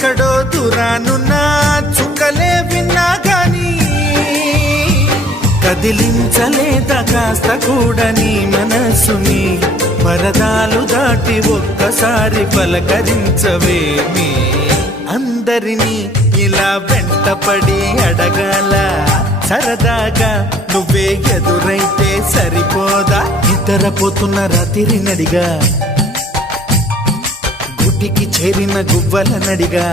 ఎక్కడో దూరానున్నా చుక్కలే విన్నా గాని కదిలించలేదా కాస్త కూడా నీ మనసుని పరదాలు దాటి ఒక్కసారి పలకరించవేమి అందరినీ ఇలా వెంటపడి అడగాల సరదాగా నువ్వే ఎదురైతే సరిపోదా నిద్రపోతున్న రాత్రి నడిగా గుడ్డికి చేరిన గువ్వల నడిగా